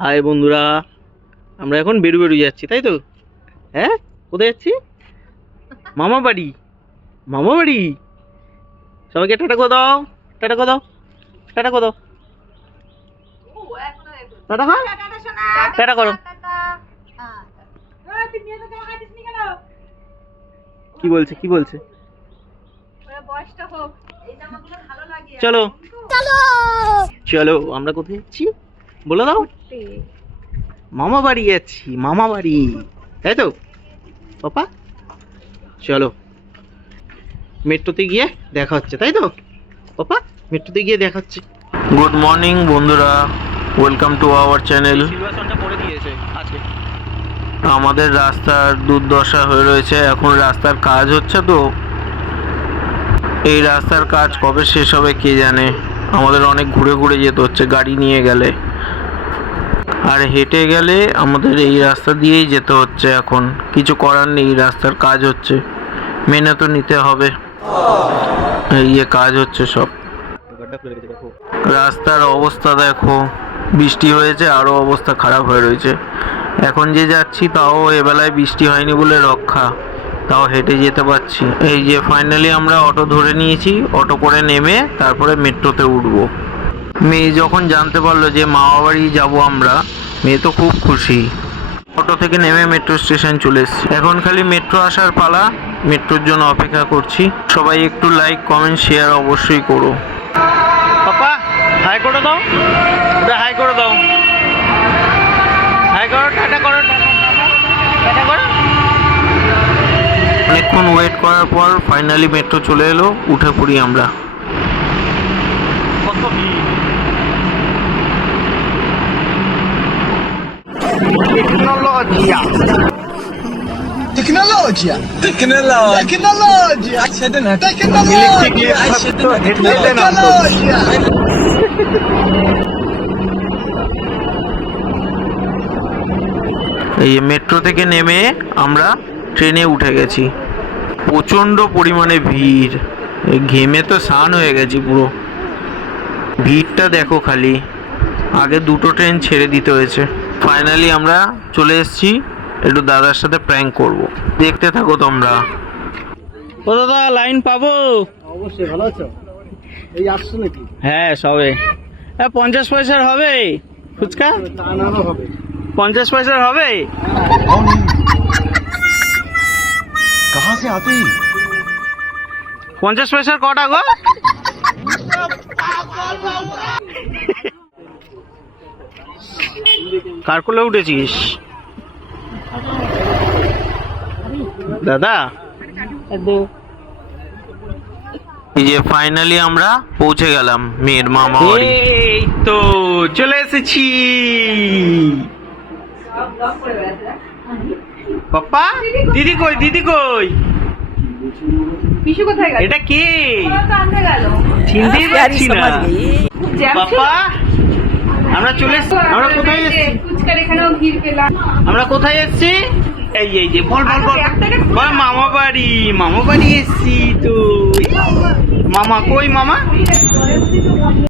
High বন্ধুরা আমরা এখন বেরু বেরু যাচ্ছি তাই তো? হ্যাঁ? কোথায় যাচ্ছি? মামা বাড়ি। মামা বাড়ি? সবাইকে টাটা করে দাও টাটা করে দাও টাটা করে দাও। টাটা কর। টাটা করো। কি বলছে কি বলছে? চলো। চলো আমরা কোথায় যাচ্ছি? বলে দাও। মামা বাড়ি যাচ্ছি মামা বাড়ি। তাই তো? পাপা? চলো। মেট্রোতে গিয়ে দেখা হচ্ছে তাই তো? পাপা মেট্রোতে গিয়ে দেখা হচ্ছে। গুড মর্নিং বন্ধুরা। ওয়েলকাম টু আওয়ার চ্যানেল আমাদের রাস্তার দুর্দশা হয়ে রয়েছে। এখন রাস্তার কাজ হচ্ছে তো। এই রাস্তার কাজ কবে শেষ হবে কে জানে? আমাদের অনেক ঘুরে ঘুরে যেতে হচ্ছে গাড়ি নিয়ে গেলে। আর হেঁটে গেলে আমাদের এই রাস্তা দিয়েই যেতে হচ্ছে এখন। কিছু করার নেই রাস্তার কাজ হচ্ছে। মেনে তো নিতে হবে। এই যে কাজ হচ্ছে সব। রাস্তার অবস্থা দেখো, বৃষ্টি হয়েছে আরও অবস্থা খারাপ হয়ে রয়েছে। এখন যে যাচ্ছি তাও এবেলায় বৃষ্টি হয়নি বলে রক্ষা। তাও হেঁটে যেতে পারছি। এই যে ফাইনালি আমরা অটো ধরে নিয়েছি, অটো করে নেমে তারপরে মেট্রোতে উঠবো। মেয়ে যখন জানতে পারল যে মামা বাড়ি যাব আমরা মেয়ে তো খুব খুশি। অটো থেকে নেমে মেট্রো স্টেশন চলে এসেছি। এখন খালি মেট্রো আসার পালা মেট্রোর জন্য অপেক্ষা করছি। সবাই একটু লাইক কমেন্ট শেয়ার অবশ্যই করো। পাপা হাই করে দাও। হাই করে দাও। হাই করো টাটা করো টাটা করো। অনেকক্ষণ ওয়েট করার পর ফাইনালি মেট্রো চলে এলো উঠে পড়ি আমরা। কত ভিড়। টেকনোলজিয়া Tecnologia! Tecnologia! Tecnologia! Accedere Tecnologia! Tecnologia! এই মেট্রো থেকে নেমে আমরা ট্রেনে উঠে গেছি প্রচণ্ড পরিমাণে ভিড় এই ঘেমে তো স্নান হয়ে গেছি পুরো ভিড়টা দেখো খালি আগে দুটো ট্রেন ছেড়ে দিতে হয়েছে ফাইনালি আমরা চলে এসেছি একটু দাদার সাথে প্র্যাঙ্ক করব দেখতে থাকো তোমরা ও দাদা লাইন পাবো অবশ্যই ভালো আছো এই আসছো নাকি হ্যাঁ সবে হ্যাঁ পঞ্চাশ পয়সার হবে ফুচকা তা নাও হবে পঞ্চাশ পয়সার হবে कहाँ से आते ही পঞ্চাশ পয়সার কটা গো কার কোলে উঠেছিস? দাদা? এই যে ফাইনালি আমরা পৌঁছে গেলাম মেয়ের মামা বাড়ি। এই তো চলে এসেছি। পাপা দিদি কই দিদি কই? পিসু কোথায় গেল? এটা কে? চিনতেই পারছি না। আমরা চলে এসছি। আমরা কোথায় এসছি? আমরা কোথায় এসছি? এই এই যে, বল বল বল। বল মামা বাড়ি মামা বাড়ি এসছি তো। মামা কই, মামা?